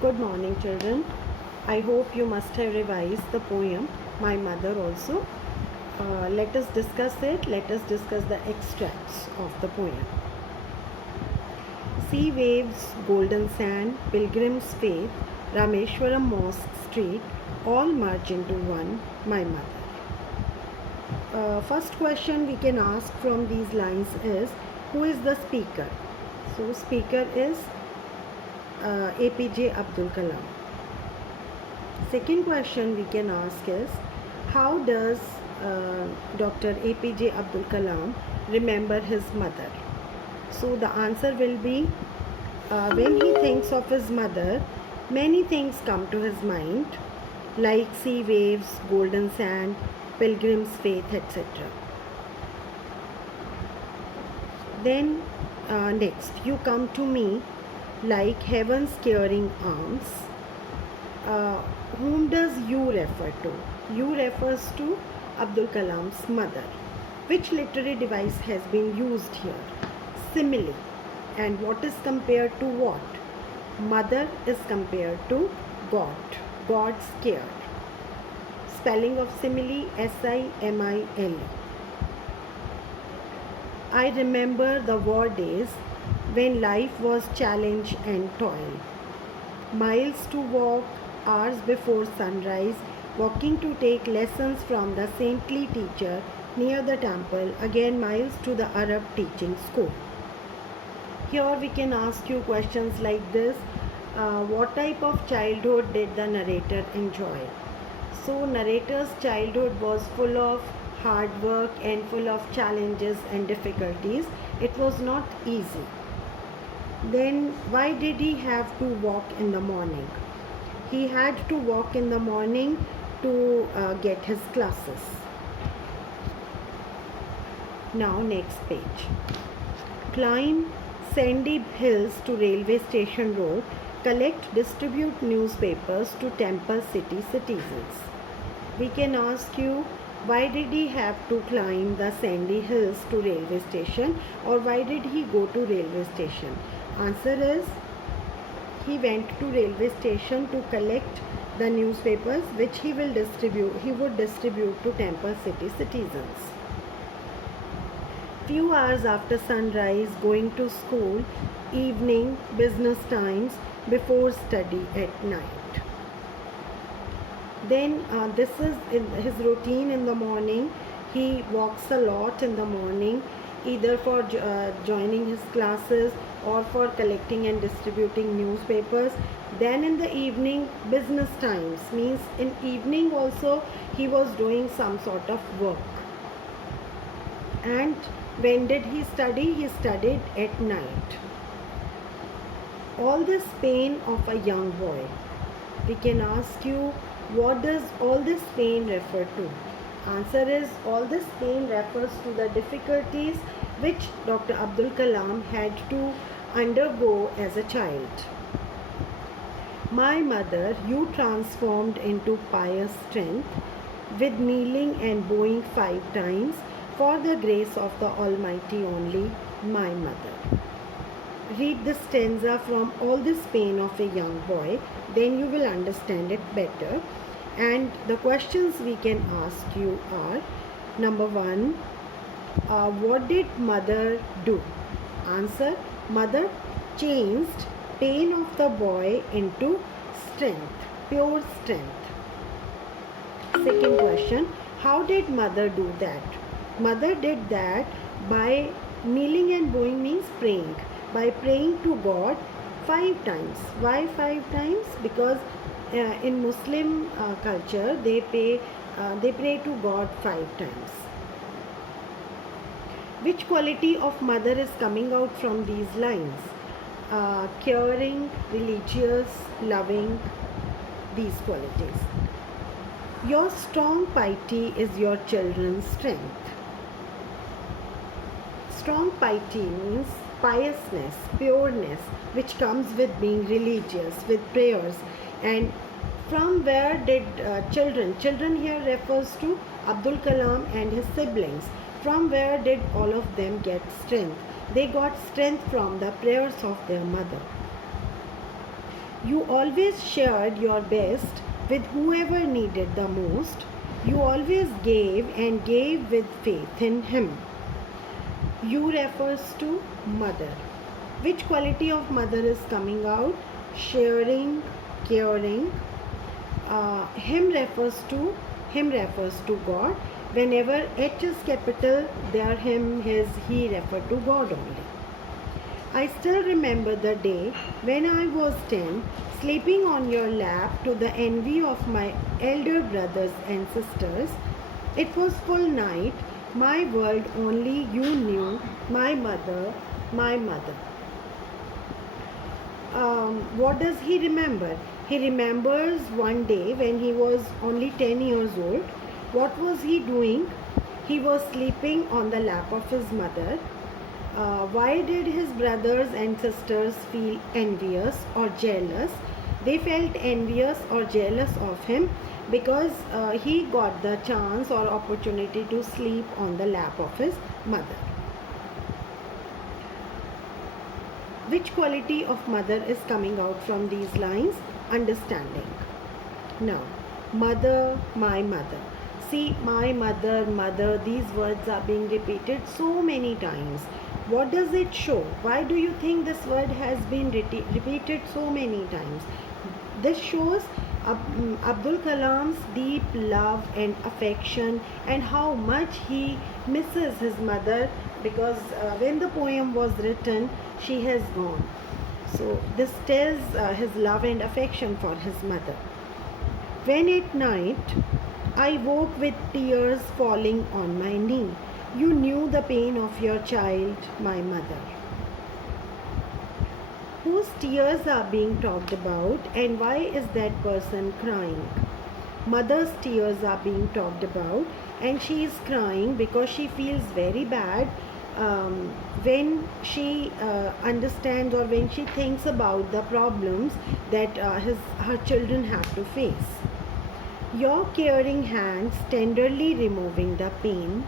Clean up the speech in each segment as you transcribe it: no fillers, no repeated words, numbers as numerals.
Good morning, children. I hope you must have revised the poem, My Mother also. Let us discuss it. Let us discuss the extracts of the poem. Sea waves, golden sand, pilgrim's faith, Rameshwaram Mosque Street, all merge into one, my mother. First question we can ask from these lines is, who is the speaker? So, speaker is APJ Abdul Kalam. Second question we can ask is, how does Dr. APJ Abdul Kalam remember his mother? So the answer will be, when he thinks of his mother, many things come to his mind, like sea waves, golden sand, pilgrim's faith, etc. Then next, you come to me like heaven's caring arms. Whom does you refer to? You refers to Abdul Kalam's mother. Which literary device has been used here? Simile. And what is compared to what? Mother is compared to God. God's care. Spelling of simile, S-I-M-I-L-E. I remember the war days when life was challenge and toil. Miles to walk, hours before sunrise, walking to take lessons from the saintly teacher near the temple, again miles to the Arab teaching school. Here we can ask you questions like this. What type of childhood did the narrator enjoy? So narrator's childhood was full of hard work and full of challenges and difficulties. It was not easy. Then why did he have to walk in the morning? He had to walk in the morning to get his classes. Now next page. Climb sandy hills to railway station road. Collect, distribute newspapers to Temple City citizens. We can ask you, why did he have to climb the sandy hills to railway station, or why did he go to railway station? Answer is, he went to railway station to collect the newspapers which he would distribute to Temple City citizens. Few hours after sunrise, going to school, evening, business times, before study at night. Then this is his routine in the morning. He walks a lot in the morning, either for joining his classes or for collecting and distributing newspapers. Then in the evening, business times, means in evening also he was doing some sort of work. And when did he study? He studied at night. All this pain of a young boy. We can ask you, what does all this pain refer to? Answer is, all this pain refers to the difficulties which Dr. Abdul Kalam had to undergo as a child. My mother, you transformed into pious strength, with kneeling and bowing 5 times, for the grace of the Almighty only, my mother. Read the stanza from All This Pain of a Young Boy, then you will understand it better. And the questions we can ask you are, number 1, what did mother do? Answer, mother changed pain of the boy into strength, pure strength. Second question, how did mother do that? Mother did that by kneeling and bowing, means praying. By praying to God 5 times. Why 5 times? Because in Muslim culture they pray to God 5 times. Which quality of mother is coming out from these lines? Caring, religious, loving, these qualities. Your strong piety is your children's strength. Strong piety means piousness, pureness, which comes with being religious, with prayers. And from where did children here refers to Abdul Kalam and his siblings. From where did all of them get strength? They got strength from the prayers of their mother. You always shared your best with whoever needed the most. You always gave and gave with faith in Him. You refers to mother. Which quality of mother is coming out? Sharing, caring. Him refers to God. Whenever H is capital, there him, his, he refer to God only. I still remember the day when I was 10, sleeping on your lap to the envy of my elder brothers and sisters. It was full night, my world only you knew, my mother, my mother. What does he remember? He remembers one day when he was only 10 years old. What was he doing? He was sleeping on the lap of his mother. Why did his brothers and sisters feel envious or jealous? They felt envious or jealous of him because he got the chance or opportunity to sleep on the lap of his mother. Which quality of mother is coming out from these lines? Understanding. Now, mother, my mother. See, my mother, mother, these words are being repeated so many times. What does it show? Why do you think this word has been repeated so many times? This shows Abdul Kalam's deep love and affection and how much he misses his mother, because when the poem was written, she has gone. So this tells his love and affection for his mother. When at night I woke with tears falling on my knee, you knew the pain of your child, my mother. Whose tears are being talked about and why is that person crying? Mother's tears are being talked about and she is crying because she feels very bad when she understands or when she thinks about the problems that her children have to face. Your caring hands tenderly removing the pain.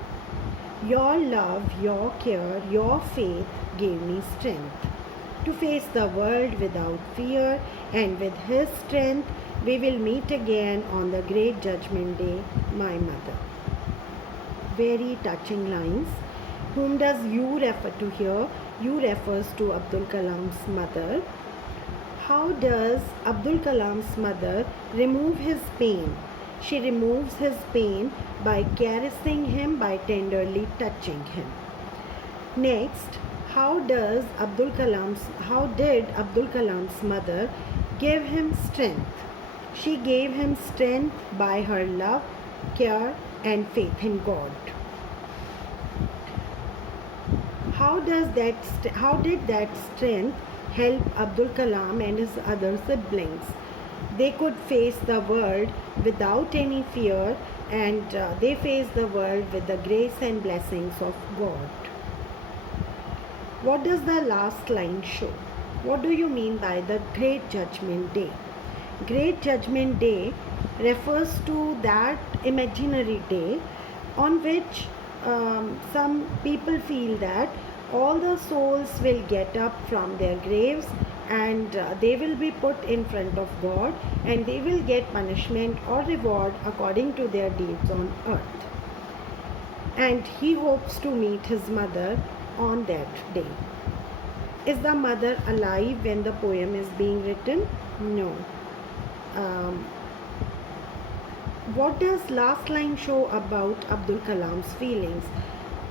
Your love, your care, your faith gave me strength to face the world without fear, and with His strength we will meet again on the great judgment day, my mother. Very touching lines. Whom does you refer to here? You refers to Abdul Kalam's mother. How does Abdul Kalam's mother remove his pain? She removes his pain by caressing him, by tenderly touching him. Next, how did Abdul Kalam's mother give him strength? She gave him strength by her love, care and faith in God. How did that strength help Abdul Kalam and his other siblings? They could face the world without any fear, and they faced the world with the grace and blessings of God. What does the last line show? What do you mean by the Great Judgment Day? Great Judgment Day refers to that imaginary day on which some people feel that all the souls will get up from their graves and they will be put in front of God and they will get punishment or reward according to their deeds on earth. And he hopes to meet his mother on that day. Is the mother alive when the poem is being written? No. What does last line show about Abdul Kalam's feelings?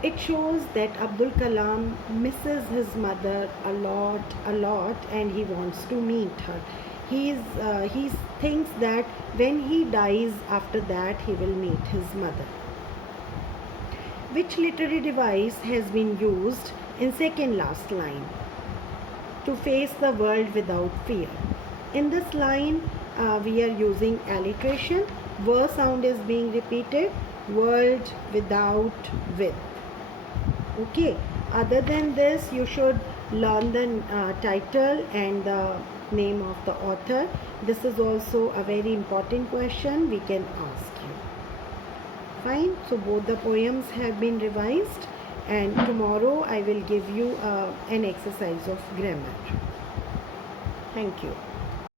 It shows that Abdul Kalam misses his mother a lot, and he wants to meet her. He thinks that when he dies, after that he will meet his mother. Which literary device has been used in second last line? To face the world without fear. In this line, we are using alliteration. Verb sound is being repeated. World without with. Okay. Other than this, you should learn the title and the name of the author. This is also a very important question we can ask you. Fine. So both the poems have been revised, and tomorrow I will give you an exercise of grammar. Thank you.